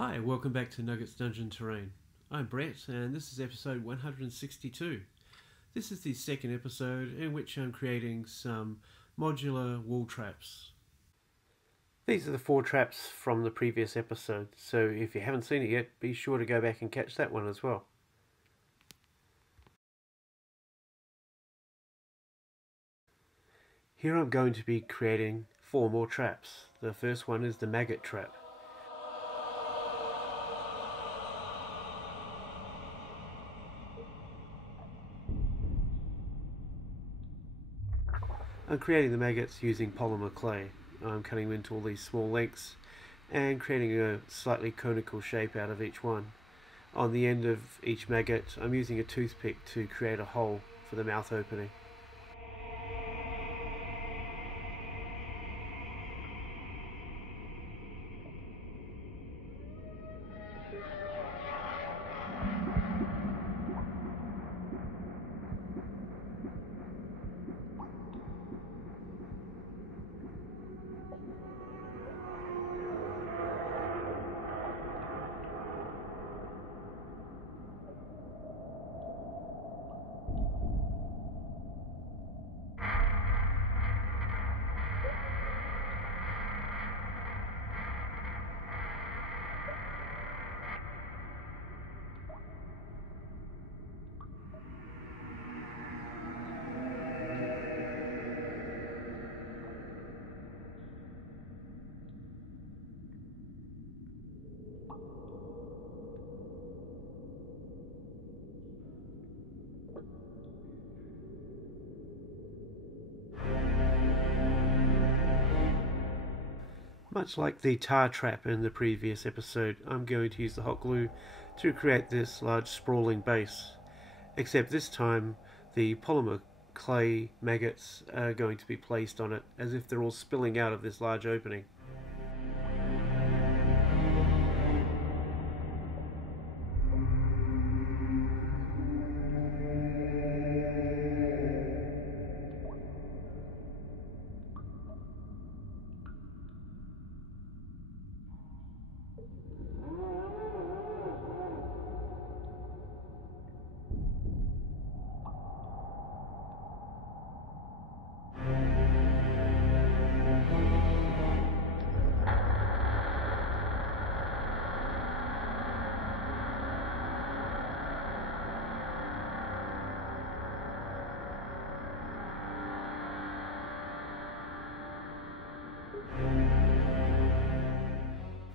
Hi, welcome back to Nuggets Dungeon Terrain. I'm Brett, and this is episode 162. This is the second episode in which I'm creating some modular wall traps. These are the 4 traps from the previous episode, so if you haven't seen it yet, be sure to go back and catch that one as well. Here I'm going to be creating 4 more traps. The first one is the maggot trap. I'm creating the maggots using polymer clay. I'm cutting them into all these small lengths and creating a slightly conical shape out of each one. On the end of each maggot, I'm using a toothpick to create a hole for the mouth opening. Much like the tar trap in the previous episode, I'm going to use the hot glue to create this large sprawling base. Except this time the polymer clay maggots are going to be placed on it as if they're all spilling out of this large opening.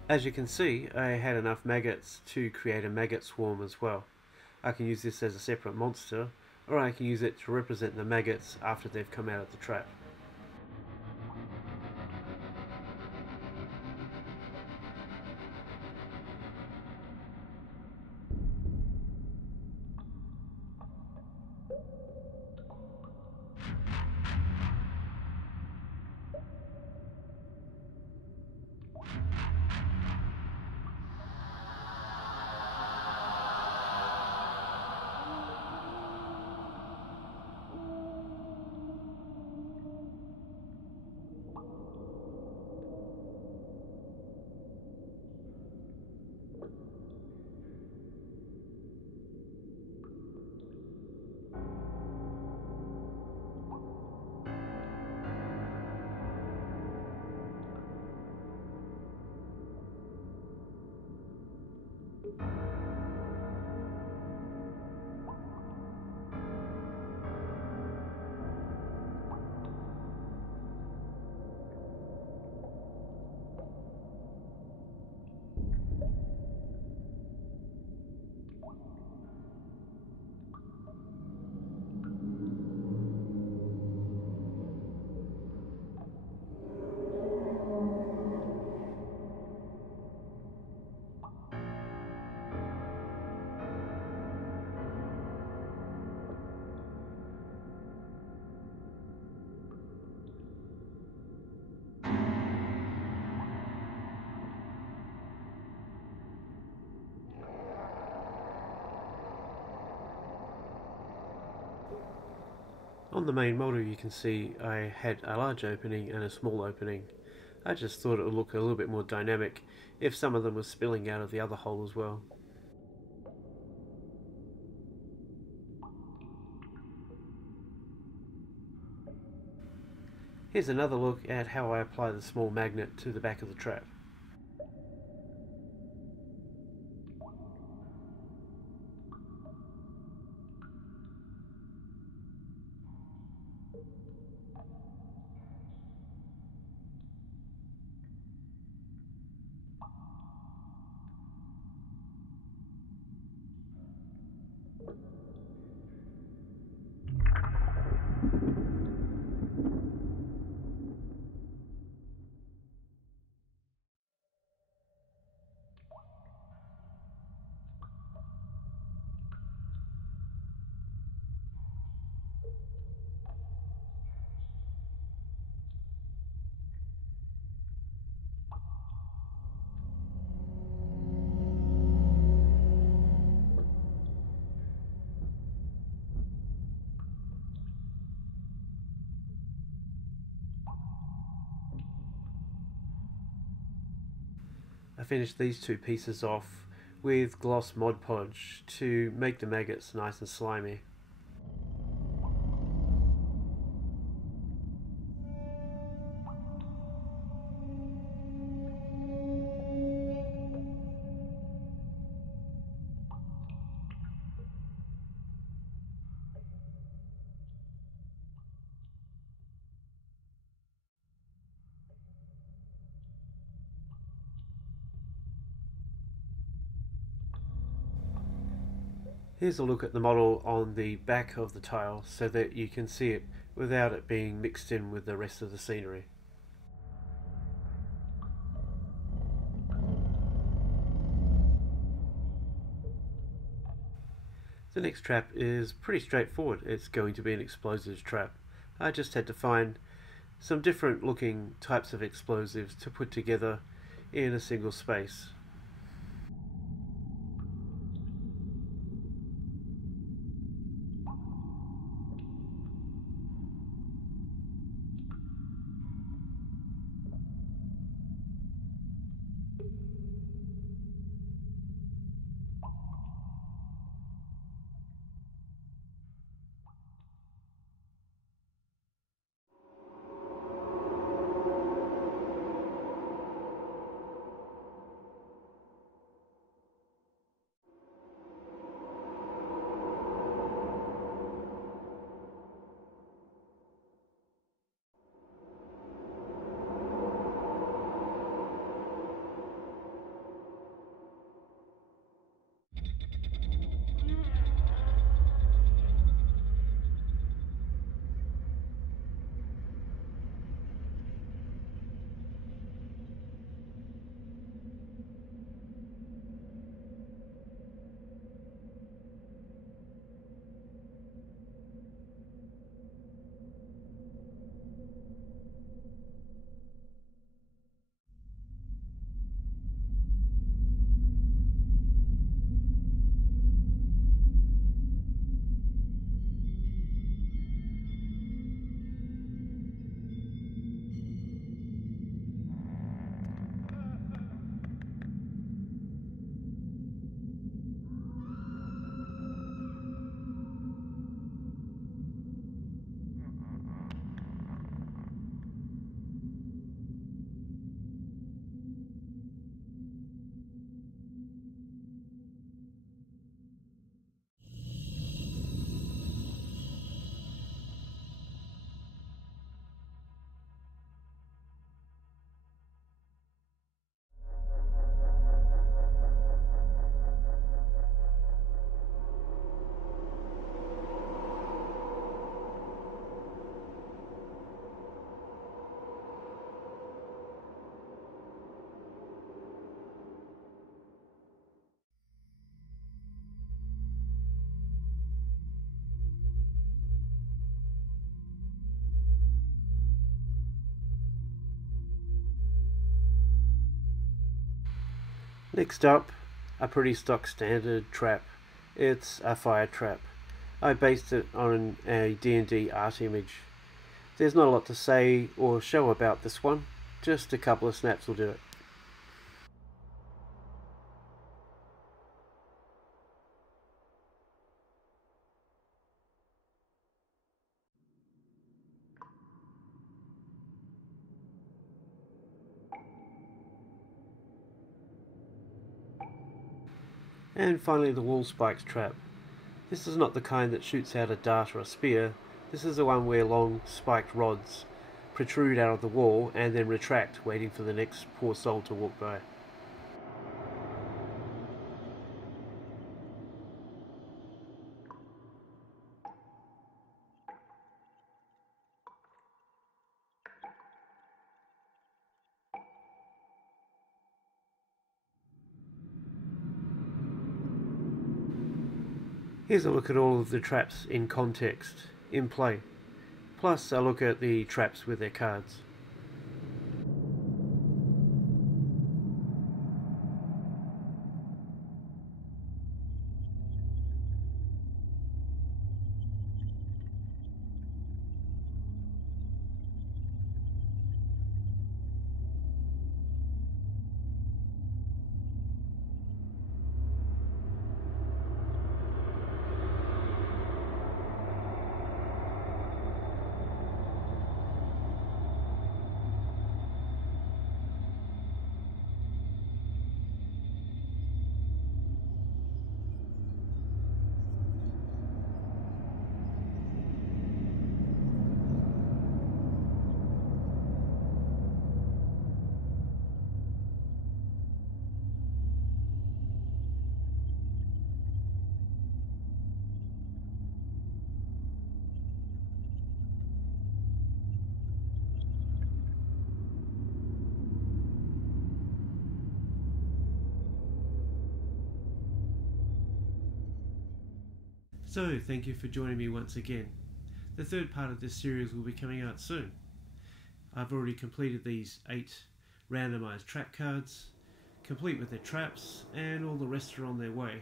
As you can see, I had enough maggots to create a maggot swarm as well. I can use this as a separate monster, or I can use it to represent the maggots after they've come out of the trap. On the main model you can see I had a large opening and a small opening. I just thought it would look a little bit more dynamic if some of them were spilling out of the other hole as well. Here's another look at how I apply the small magnet to the back of the trap. I finished these two pieces off with gloss Mod Podge to make the maggots nice and slimy. Here's a look at the model on the back of the tile so that you can see it without it being mixed in with the rest of the scenery. The next trap is pretty straightforward. It's going to be an explosives trap. I just had to find some different looking types of explosives to put together in a single space. Next up, a pretty stock standard trap. It's a fire trap. I based it on a D&D art image. There's not a lot to say or show about this one. Just a couple of snaps will do it. And finally the wall spikes trap. This is not the kind that shoots out a dart or a spear. This is the one where long spiked rods protrude out of the wall and then retract, waiting for the next poor soul to walk by. Here's a look at all of the traps in context, in play. Plus a look at the traps with their cards. So, thank you for joining me once again. The third part of this series will be coming out soon. I've already completed these 8 randomised trap cards, complete with their traps, and all the rest are on their way.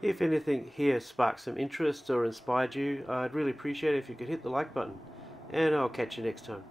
If anything here sparked some interest or inspired you, I'd really appreciate it if you could hit the like button, and I'll catch you next time.